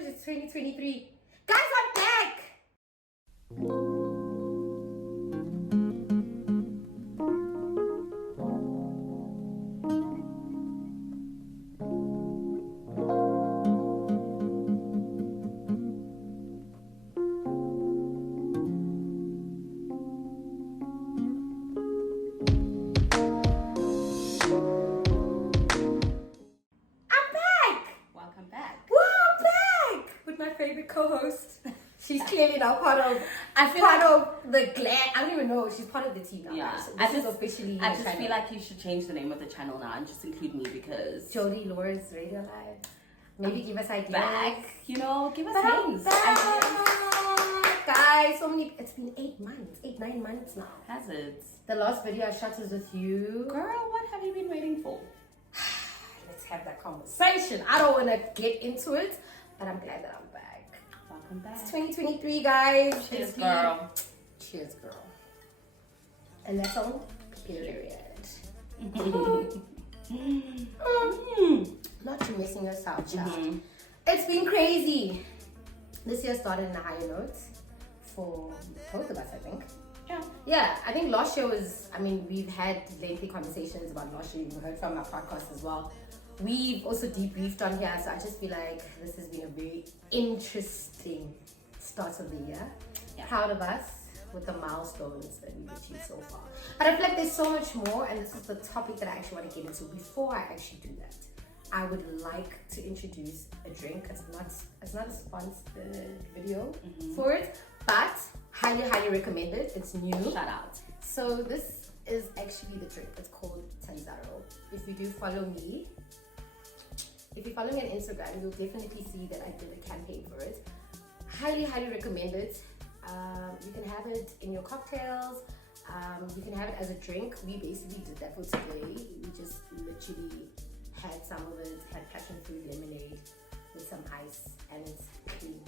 gosh, it's 2023. Guys, I'm back! My favorite co-host. She's clearly now part of the clan. I don't even know. She's part of the team now. Yeah, so this is officially. I just feel like you should change the name of the channel now and just include me because Jody Laura's Radio Live. Maybe give us ideas. Back, give us names. Guys, so many. It's been 9 months now. Has it? The last video I shot was with you. Girl, what have you been waiting for? Let's have that conversation. I don't want to get into it, but I'm glad that I'm back. Welcome back. It's 2023, guys. Cheers, girl. Cheers, girl. And that's on period. Not you missing us out, child. It's been crazy. This year started in a higher note for both of us, I think. Yeah, I think last year was, we've had lengthy conversations about last year. You've heard from our podcast as well. We've also debriefed on here, so I just feel like this has been a very interesting start of the year. Yeah. Proud of us with the milestones that we've achieved so far. But I feel like there's so much more, and this is the topic that I actually want to get into. Before I actually do that, I would like to introduce a drink. It's not a sponsored video for it, but highly recommended. It's new. Shout out. So this is actually the drink. It's called Tanzaro. If you do follow me, if you follow me on Instagram, you'll definitely see that I did a campaign for it. Highly recommend it. You can have it in your cocktails. You can have it as a drink. We basically did that for today. We just literally had some of it, had passion fruit lemonade with some ice, and it's clean.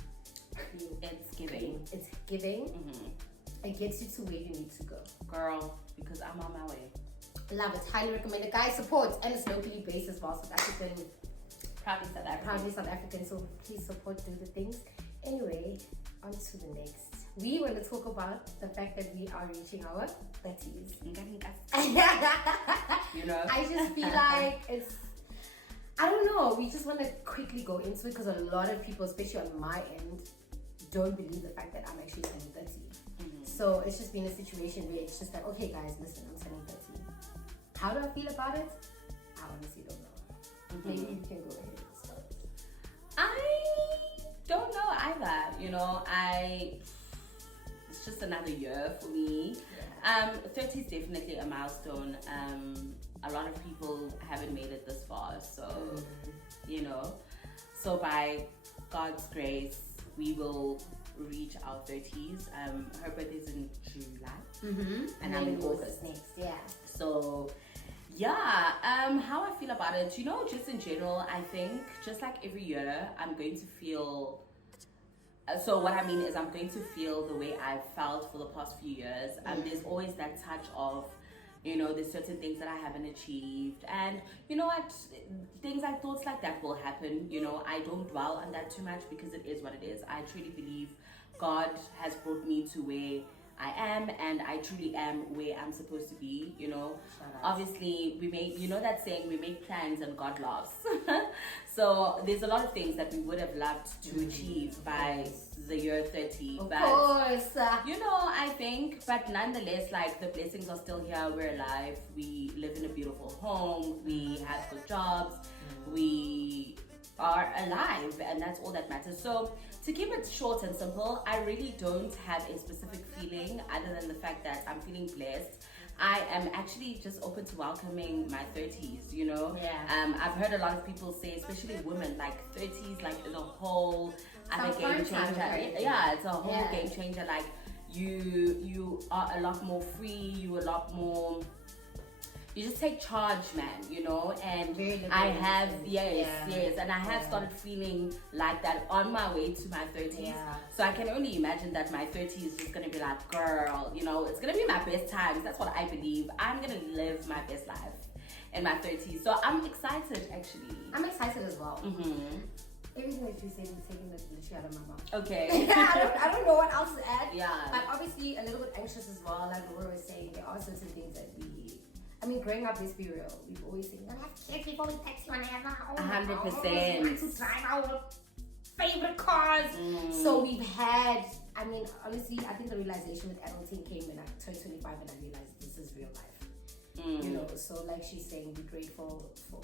It's giving. It's giving. It gets you to where you need to go. Girl, because I'm on my way. Love it. Highly recommend it. Guys, support. And it's locally based as well. South African. Proudly South African. So please support, do the things. Anyway, on to the next. We want to talk about the fact that we are reaching our 30s. I just feel like it's, I don't know, we just want to quickly go into it because a lot of people, especially on my end, don't believe the fact that I'm actually turning 30. So it's just been a situation where it's just like, okay guys, listen, I'm turning 30. How do I feel about it? I honestly don't know. Maybe you can go ahead and start. I don't know either. It's just another year for me. 30 is definitely a milestone. A lot of people haven't made it this far, so so by God's grace we will reach our 30s. Her birthday's in July, and I'm in August next. Yeah. So how I feel about it, just in general, I think just like every year I'm going to feel, so what I mean is I'm going to feel the way I've felt for the past few years. There's always that touch of, there's certain things that I haven't achieved, and thoughts like that will happen. I don't dwell on that too much because it is what it is. I truly believe God has brought me to where I am, and I truly am where I'm supposed to be. Obviously we make, that saying, we make plans and God laughs. So there's a lot of things that we would have loved to achieve by the year 30, of but course, I think, but nonetheless, like, the blessings are still here. We're alive, we live in a beautiful home, we have good jobs, we are alive, and that's all that matters. So to keep it short and simple, I really don't have a specific feeling other than the fact that I'm feeling blessed. I am actually just open to welcoming my 30s, I've heard a lot of people say, especially women, like 30s like is a whole other game changer. Yeah, it's a whole game changer. Like you are a lot more free, you a lot more, you just take charge, man, and I have, and I have started feeling like that on my way to my 30s. So I can only imagine that my 30s is just gonna be like, girl, it's gonna be my best times. That's what I believe. I'm gonna live my best life in my 30s. So I'm excited, actually. I'm excited as well. Everything that you said is taking the shit out of my mouth. Okay. I don't know what else to add. Yeah. But obviously a little bit anxious as well. Like Laura was saying, there are certain things that growing up, let's be real. We've always said, we're gonna have kids before we text you and ever. 100%. We want to drive our favorite cars. So we've had, honestly, I think the realization with adulting came when I turned 25 and I realized this is real life. So like she's saying, be grateful for,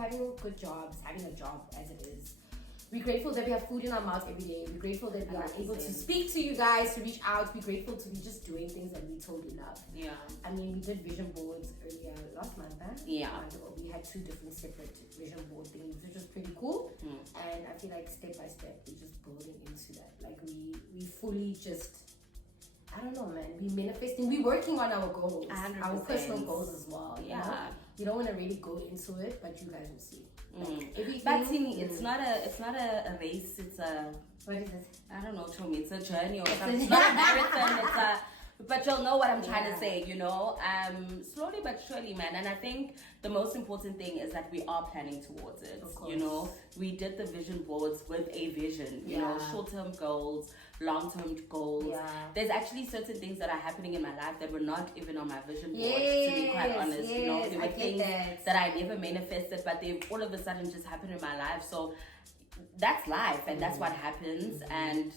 having good jobs, having a job as it is. Be grateful that we have food in our mouths every day. Be grateful that we are able to speak to you guys, to reach out. Be grateful to be just doing things that we totally love. Yeah. We did vision boards earlier last month, huh? Yeah. We had 2 different separate vision board things, which was pretty cool. And I feel like step by step, we're just building into that. Like we fully just, I don't know, man. We manifesting. We working on our goals, 100%. our personal goals as well. Yeah. You don't want to really go into it, but you guys will see. But Tini, it's not a race. It's a, what is it? I don't know, Chomi. It's a journey or something. It's not a marathon. But you'll know what I'm trying to say. Slowly but surely, man. And I think the most important thing is that we are planning towards it. We did the vision boards with a vision. Short-term goals, long-term goals. Yeah. There's actually certain things that are happening in my life that were not even on my vision board. To be quite honest, there were things that I never manifested, but they all of a sudden just happened in my life. So that's life, and that's what happens. And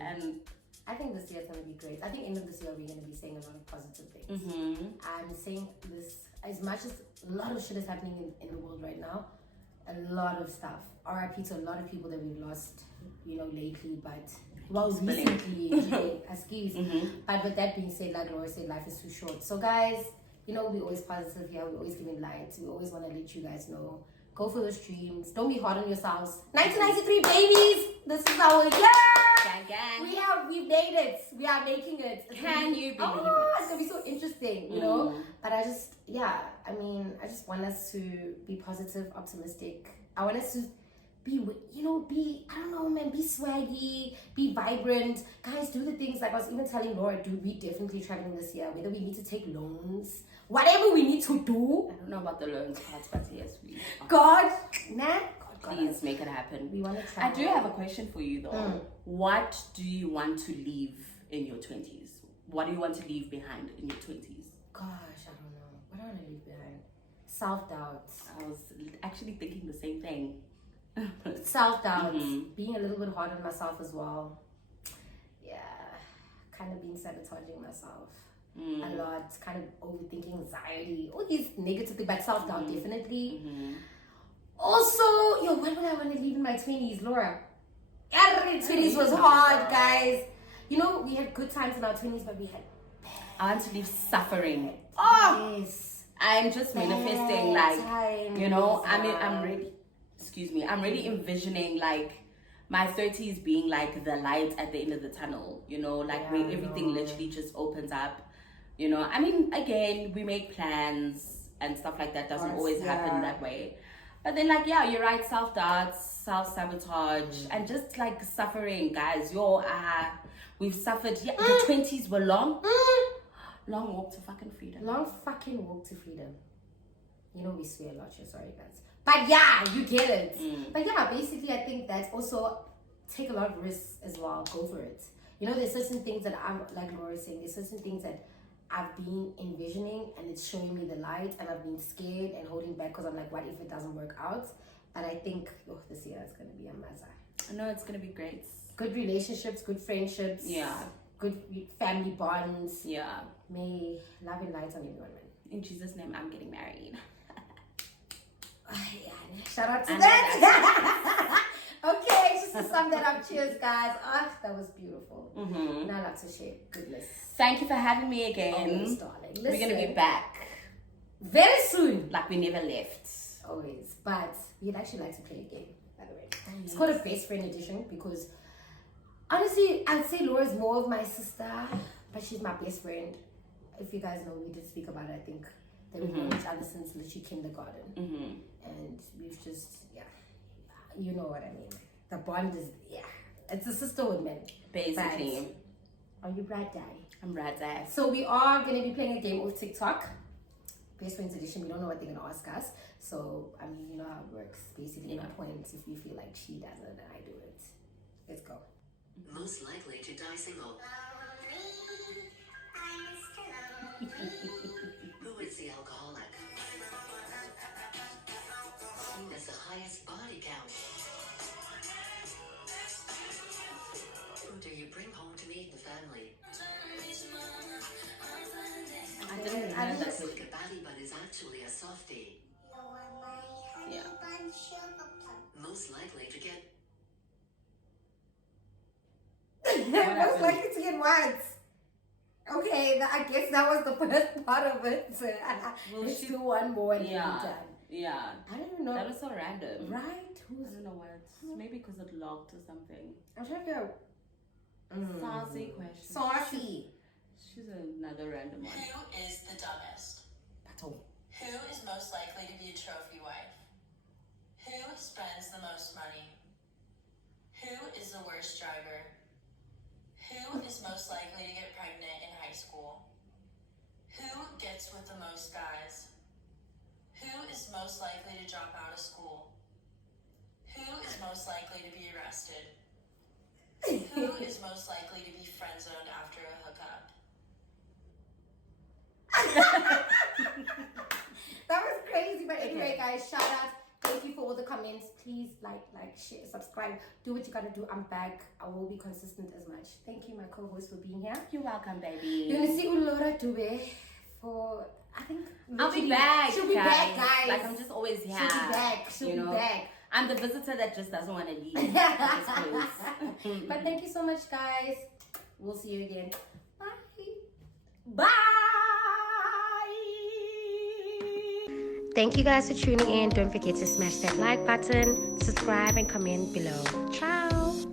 and I think this year is going to be great. I think end of this year we're going to be saying a lot of positive things. I'm saying this, as much as a lot of shit is happening in the world right now, a lot of stuff. RIP to a lot of people that we've lost, lately, but recently, excuse. But with that being said, like Laura said, life is too short. So guys, we're always positive here. We're always giving light. We always want to let you guys know. Go for those dreams. Don't be hard on yourselves. 1993 babies. This is our year. Gang, gang. We've made it. We are making it. Can you believe it? It's gonna be so interesting, But I just want us to be positive, optimistic. I want us to be, I don't know, man, be swaggy, be vibrant. Guys, do the things like I was even telling Laura, we definitely traveling this year, whether we need to take loans, whatever we need to do. I don't know about the loans parts, but yes, we are. God, please make it happen. We want to travel. I do have a question for you though. What do you want to leave in your 20s? What do you want to leave behind in your 20s? Gosh, I don't know. What do I want to leave behind? Self-doubt. I was actually thinking the same thing. Self-doubt. Being a little bit hard on myself as well. Yeah. Kind of being sabotaging myself. A lot. Kind of overthinking, anxiety. All these negative things, but self-doubt definitely. Also, what would I want to leave in my 20s, Laura? Every 20s was hard, guys. We had good times in our 20s, but we had bad. I want to leave suffering. Oh, yes. I'm just manifesting, like, times. I'm really envisioning, like, my 30s being, like, the light at the end of the tunnel, where everything literally just opens up. Again, we make plans and stuff like that. Doesn't always happen that way. But then, you're right, self-doubt, self-sabotage, and just, suffering, guys. We've suffered. Yeah, the 20s were long. Long walk to fucking freedom. Long fucking walk to freedom. We swear a lot here, sorry, guys. But yeah, you get it. But yeah, basically, I think that's also take a lot of risks as well. Go for it. There's certain things that I'm, like Laura saying, there's certain things that I've been envisioning and it's showing me the light, and I've been scared and holding back because I'm like, what if it doesn't work out? But I think this year is going to be a mazza. I know it's going to be great. Good relationships, good friendships. Yeah. Good family bonds. Yeah. May love and light on everyone, man. In Jesus' name, I'm getting married. Shout out to that. Okay, just to sum that up, cheers, guys. That was beautiful. Now I'd like to share goodness. Thank you for having me again. Always, darling. Listen, we're going to be back very soon. Like we never left. Always. But we'd actually like to play a game, by the way. It's called a best friend edition because honestly, I'd say Laura's more of my sister, but she's my best friend. If you guys know, we did speak about it, I think, that we've known each other since literally kindergarten. And we've just, you know what I mean. The bond is, it's a sisterhood, man. Basically. But are you right, Daddy? I'm right there. So we are going to be playing a game of TikTok. best friends edition. We don't know what they're gonna ask us. So I mean, you know how it works. Basically, no points if you feel like she does it and I do it. Let's go. Most likely to die single. Who is the alcoholic? Who has the highest body count? Who do you bring home to meet the family? I didn't know I that. Looks like a baddie but is actually a softie. Yeah. Most likely to get Most likely to get what? Okay, I guess that was the first part of it. So, let's do one more and then we're done. Yeah. I don't even know. That was so random. Right? I don't know what. Maybe because it locked or something. I'm trying to go. Saucy question. Saucy. She's another random one. Who is the dumbest? That's all. Who is most likely to be a trophy wife? Who spends the most money? Who is the worst driver? Who is most likely to get pregnant in high school? Who gets with the most guys? Who is most likely to drop out of school? Who is most likely to be arrested? Who is most likely to be friend zoned after a hookup? That was crazy, but anyway, guys, shout out. Thank you for all the comments. Please like, share, subscribe. Do what you gotta do. I'm back. I will be consistent as much. Thank you, my co-host, for being here. You're welcome, baby. You're gonna see Ulora Dube for, I think, I'll be back. She'll be back, guys. Like, I'm just always here. She'll be back. She'll be back. I'm the visitor that just doesn't want to leave. But thank you so much, guys. We'll see you again. Bye. Bye. Thank you guys for tuning in. Don't forget to smash that like button, subscribe, and comment below. Ciao.